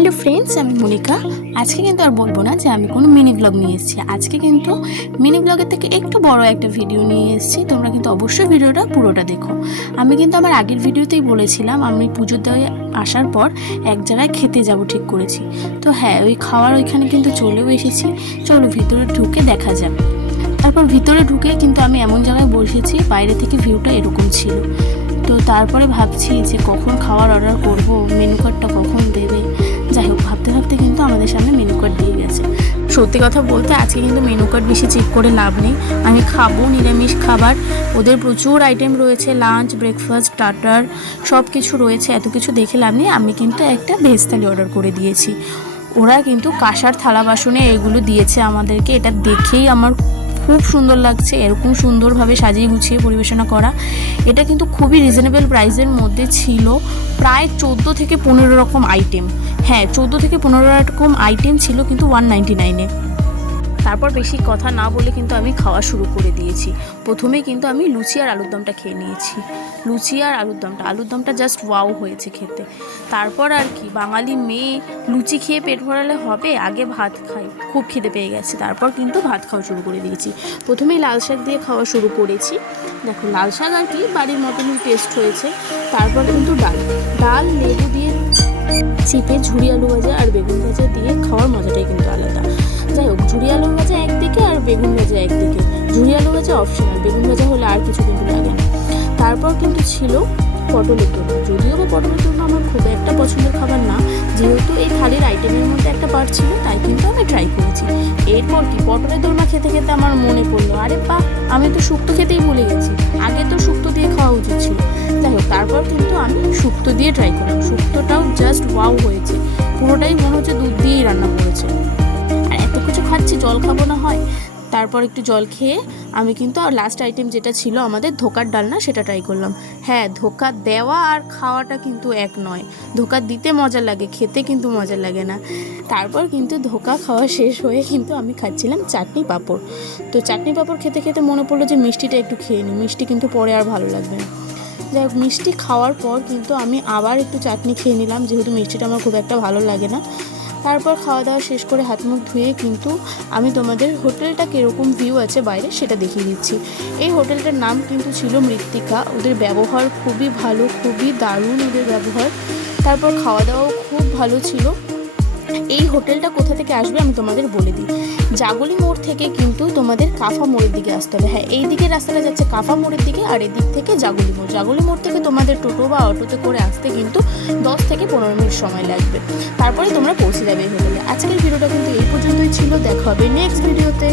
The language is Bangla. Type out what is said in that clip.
হ্যালো ফ্রেন্ডস, আমি মনিকা। আজকে কিন্তু আর বলবো না যে আমি কোনো মিনি ব্লগ নিয়ে এসেছি। আজকে কিন্তু মিনি ব্লগের থেকে একটু বড় একটা ভিডিও নিয়ে এসেছি। তোমরা কিন্তু অবশ্যই ভিডিওটা পুরোটা দেখো। আমি কিন্তু আমার আগের ভিডিওতেই বলেছিলাম আমি পুজো দিয়ে আসার পর এক জায়গায় খেতে যাব ঠিক করেছি। তো হ্যাঁ, ওই খাওয়ার ওইখানে কিন্তু চলেও এসেছি। চলো ভিতরে ঢুকে দেখা যাক। তারপর ভিতরে ঢুকে কিন্তু আমি এমন জায়গায় বসেছি, বাইরে থেকে ভিউটা এরকম ছিল। তো তারপরে ভাবছি যে কখন খাওয়ার অর্ডার করব, মেনু কার্ডটা কখন দেবে। যাই হোক, ভাবতে ভাবতে কিন্তু আমাদের সামনে মেনু কার্ড দিয়ে গেছে। সত্যি কথা বলতে আজকে কিন্তু মেনু কার্ড বেশি চেক করে লাভ নেই। আমি খাবো নিরামিষ খাবার, ওদের প্রচুর আইটেম রয়েছে, লাঞ্চ, ব্রেকফাস্ট, স্টার্টার সব কিছু রয়েছে। এত কিছু দেখে লাভ নেই। আমি কিন্তু একটা ভেজ থালি অর্ডার করে দিয়েছি। ওরা কিন্তু কাঁসার থালা বাসনে এগুলো দিয়েছে আমাদেরকে। এটা দেখেই আমার খুব সুন্দর লাগছে, এরকম সুন্দরভাবে সাজিয়ে গুছিয়ে পরিবেশনা করা। এটা কিন্তু খুবই রিজনেবল প্রাইসের মধ্যে ছিল। প্রায় 14 থেকে 15 রকম আইটেম। হ্যাঁ, 14 থেকে 15 রকম আইটেম ছিল, কিন্তু 199-এ। তারপর বেশি কথা না বলে কিন্তু আমি খাওয়া শুরু করে দিয়েছি। প্রথমেই কিন্তু আমি লুচি আর আলুর দমটা খেয়ে নিয়েছি। লুচি আর আলুর দমটা জাস্ট ওয়াও হয়েছে খেতে। তারপর আর কি, বাঙালি মেয়ে লুচি খেয়ে পেট ভরালে হবে, আগে ভাত খাই। খুব খিদে পেয়ে গেছে, তারপর কিন্তু ভাত খাওয়া শুরু করে দিয়েছি। প্রথমেই লাল শাক দিয়ে খাওয়া শুরু করেছি। দেখো, লাল শাক আর কি বাড়ির মতনই টেস্ট হয়েছে। তারপর কিন্তু ডাল লেবু দিয়ে চিপে ঝুরি আলু ভাজা আর বেগুন ভাজা দিয়ে খাওয়ার মজাটাই কিন্তু আলাদা। যাই হোক, ঝুরি আলু ভাজা একদিকে আর বেগুন ভাজা একদিকে। ঝুরি আলু ভাজা অপশনাল, বেগুন ভাজা হলে আর কিছু কিন্তু লাগে না। তারপর কিন্তু ছিল পটলের দোরমা। যদিও বা পটলের দোরমা আমার খুব একটা পছন্দের খাবার না, যেহেতু এই থালির আইটেমের মধ্যে একটা পার্ট ছিল, তাই কিন্তু আমি ট্রাই করেছি। এরপর কি, পটলের দোরমা খেতে খেতে আমার মনে পড়লো, আরে বাহ, আমি তো শুক্তো খেতেই ভুলে গেছি। আগে তো শুক্তো দিয়ে খাওয়া উচিত ছিল। যাই হোক, তারপর কিন্তু আমি শুক্তো দিয়ে ট্রাই করলাম। শুক্তোটাও জাস্ট ওয়াও হয়েছে। পুরোটাই মনে হচ্ছে দুধ দিয়েই রান্না করেছে। আর এত কিছু খাচ্ছি, জল খাবো না হয়। তারপর একটু জল খেয়ে আমি কিন্তু লাস্ট আইটেম যেটা ছিল আমাদের ধোকার ডালনা, সেটা ট্রাই করলাম। হ্যাঁ, ধোকা দেওয়া আর খাওয়াটা কিন্তু এক নয়। ধোকা দিতে মজা লাগে, খেতে কিন্তু মজা লাগে না। তারপর কিন্তু ধোকা খাওয়া শেষ হয়ে কিন্তু আমি খাচ্ছিলাম চাটনি পাঁপড়। তো চাটনি পাঁপড় খেতে খেতে মনে পড়লো যে মিষ্টিটা একটু খেয়ে নিই, মিষ্টি কিন্তু পরে আর ভালো লাগবে না। যাই হোক, মিষ্টি খাওয়ার পর কিন্তু আমি আবার একটু চাটনি খেয়ে নিলাম, যেহেতু মিষ্টিটা আমার খুব একটা ভালো লাগে না। তারপর খাওয়া দাওয়া শেষ করে হাত মুখ ধুয়ে কিন্তু আমি তোমাদের হোটেলটা কীরকম ভিউ আছে বাইরে সেটা দেখিয়ে দিচ্ছি। এই হোটেলটার নাম কিন্তু ছিল মৃত্তিকা। ওদের ব্যবহার খুবই ভালো, খুবই দারুণ ওদের ব্যবহার। তারপর খাওয়া দাওয়াও খুব ভালো ছিল। এই হোটেলটা কোথা থেকে আসবে আমি তোমাদের বলে দিই। জাগলি মোড় থেকে কিন্তু তোমাদের কাফা মোড়ের দিকে আসতে হবে। হ্যাঁ, এই দিকে রাস্তাটা যাচ্ছে কাফা মোড়ের দিকে, আর এদিক থেকে জাগলি মোড়। জাগলি মোড় থেকে তোমাদের টোটো বা অটোতে করে আসতে কিন্তু 10 থেকে 15 মিনিট সময় লাগবে। তারপরে তোমরা পৌঁছে যাবে এই হোটেলে। আজকের ভিডিওটা কিন্তু এই পর্যন্তই ছিল। দেখা হবে নেক্সট ভিডিওতে।